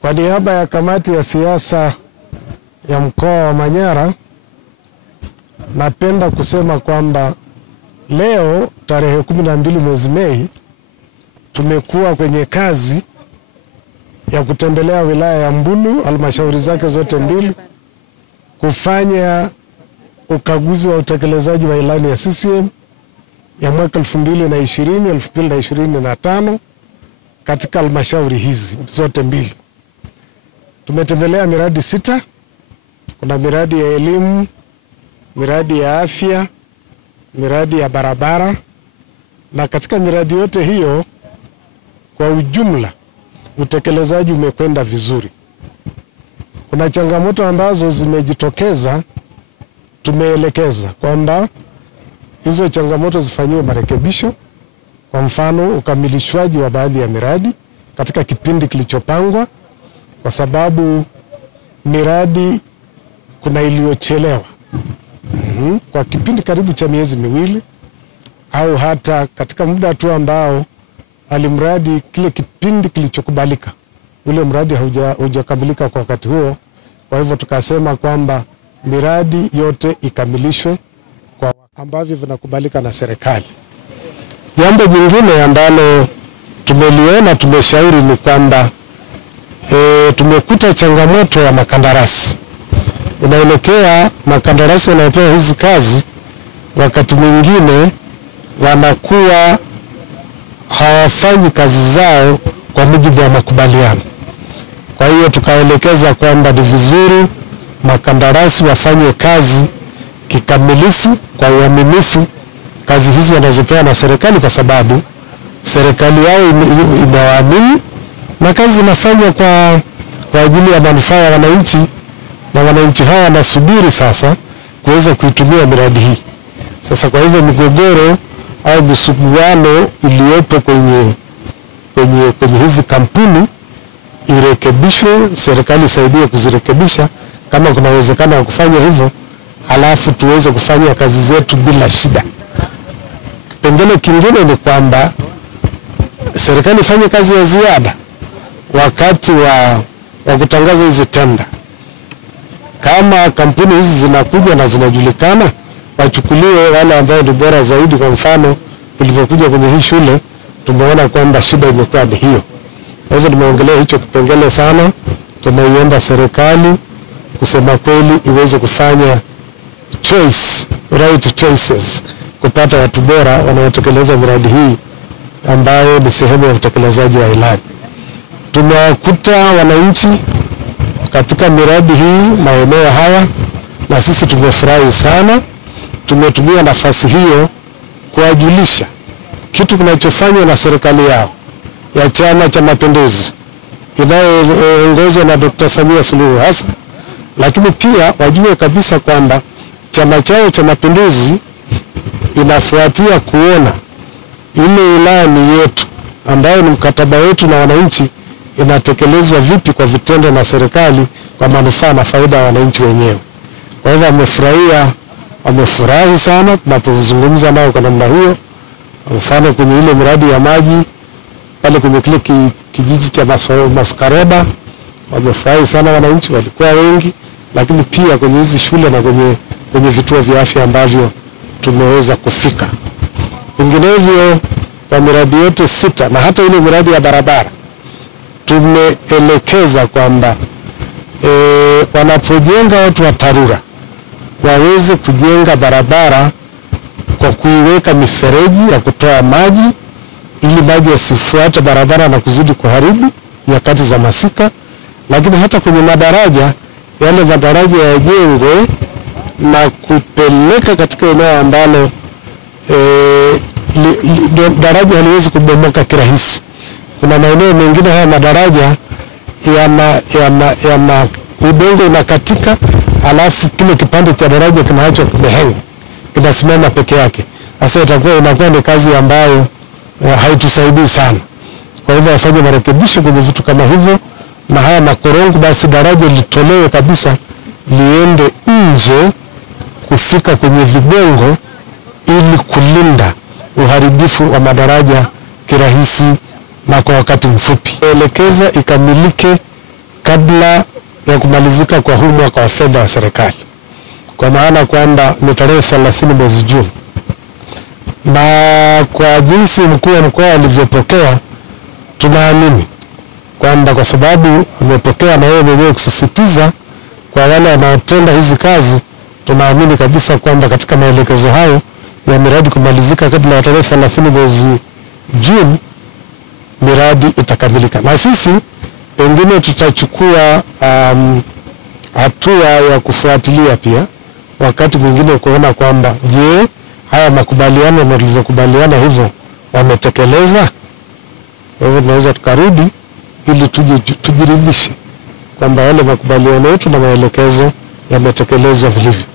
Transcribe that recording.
Kwa niaba ya kamati ya siasa ya mkoa wa Manyara, napenda kusema kwamba leo tarehe 12 mwezi Mei tumekuwa kwenye kazi ya kutembelea wilaya ya Mbulu, halmashauri zake zote mbili, kufanya ukaguzi wa utekelezaji wa ilani ya CCM ya mwaka 2020-2025 katika halmashauri hizi zote mbili. Tumetembelea miradi 6. Kuna miradi ya elimu, miradi ya afya, miradi ya barabara, na katika miradi yote hiyo kwa ujumla utekelezaji umekwenda vizuri. Kuna changamoto ambazo zimejitokeza, tumeelekeza kwamba hizo changamoto zifanyiwe marekebisho. Kwa mfano, ukamilishwaji wa baadhi ya miradi katika kipindi kilichopangwa, kwa sababu miradi kuna iliyochelewa kwa kipindi karibu cha miezi miwili, au hata katika muda tu ambao alimradi kile kipindi kilichokubalika ule mradi haujakamilika kwa wakati huo. Kwa hivyo tukasema kwamba miradi yote ikamilishwe kwa ambavyo vinakubalika na serikali. Jambo jingine ambalo tumeliona, tumeshauri ni kwamba tumekuta changamoto ya makandarasi. Inaelekea makandarasi wanaopewa hizi kazi wakati mwingine wanakuwa hawafanyi kazi zao kwa mujibu wa makubaliano. Kwa hiyo tukaelekeza kwamba ni vizuri makandarasi wafanye kazi kikamilifu kwa uaminifu kazi hizi wanazopewa na serikali, kwa sababu serikali yao imewaamini na kazi zinafanywa kwa ajili ya manufaa ya wananchi, na wananchi hawa wanasubiri sasa kuweza kuitumia miradi hii. Sasa kwa hivyo migogoro au misuguano iliyopo kwenye hizi kampuni irekebishwe, serikali isaidie kuzirekebisha kama kuna uwezekano wa kufanya hivyo, halafu tuweze kufanya kazi zetu bila shida. Kipengele kingine ni kwamba serikali ifanye kazi ya ziada wakati wa kutangaza hizi tenda. Kama kampuni hizi zinakuja na zinajulikana, wachukuliwe wale ambao ni bora zaidi. Kwa mfano, tulipokuja kwenye hii shule tumeona kwamba shida imekuwa ni hiyo. Kwa hivyo tumeongelea hicho kipengele sana. Tunaiomba serikali kusema kweli iweze kufanya right choices, kupata watu bora wanaotekeleza miradi hii ambayo ni sehemu ya utekelezaji wa ilani. Tumewakuta wananchi katika miradi hii maeneo haya, na sisi tumefurahi sana. Tumetumia nafasi hiyo kuwajulisha kitu kinachofanywa na serikali yao ya Chama cha Mapinduzi inayoongozwa na Dr. Samia Suluhu Hassan, lakini pia wajue kabisa kwamba chama chao cha Mapinduzi inafuatia kuona ile ilani yetu ambayo ni mkataba wetu na wananchi inatekelezwa vipi kwa vitendo na serikali kwa manufaa na faida ya wananchi wenyewe. Kwa hivyo wamefurahi sana tunapozungumza nao kwa namna hiyo. Mfano, kwenye ile miradi ya maji pale kwenye kile kijiji cha Maskaroba wamefurahi sana, wananchi walikuwa wengi, lakini pia kwenye hizi shule na kwenye vituo vya afya ambavyo tumeweza kufika. Vinginevyo kwa miradi yote 6 na hata ile miradi ya barabara tumeelekeza kwamba wanapojenga watu wa TARURA waweze kujenga barabara kwa kuiweka mifereji ya kutoa maji ili maji yasifuate barabara na kuzidi kuharibu nyakati za masika. Lakini hata kwenye madaraja, yale madaraja yajengwe na kupeleka katika eneo ambalo daraja haliwezi kubomoka kirahisi. Kuna maeneo mengine haya madaraja yana udongo unakatika, alafu kile kipande cha daraja kinaachwa kimehang, kinasimama peke yake. Sasa inakuwa ni kazi ambayo haitusaidii sana. Kwa hivyo wafanye marekebisho kwenye vitu kama hivyo, na haya makorongo basi daraja litolewe kabisa, liende nje kufika kwenye vigongo ili kulinda uharibifu wa madaraja kirahisi na kwa wakati mfupi. Elekeza ikamilike kabla ya kumalizika kwa huu mwaka wa fedha wa serikali, kwa maana kwamba ni tarehe 30 mwezi Juni. Na kwa jinsi mkuu wa mkoa alivyopokea, tunaamini kwamba kwa sababu amepokea na yeye mwenyewe kusisitiza kwa wale wanaotenda hizi kazi, tunaamini kabisa kwamba katika maelekezo hayo ya miradi kumalizika kabla ya tarehe 30 mwezi Juni, miradi itakamilika. Na sisi pengine tutachukua hatua ya kufuatilia pia wakati mwingine kuona kwamba je, haya makubaliano na tulivyokubaliana hivyo wametekeleza. Kwa hivyo tunaweza tukarudi ili tujiridhishe kwamba yale makubaliano yetu na maelekezo yametekelezwa vilivyo.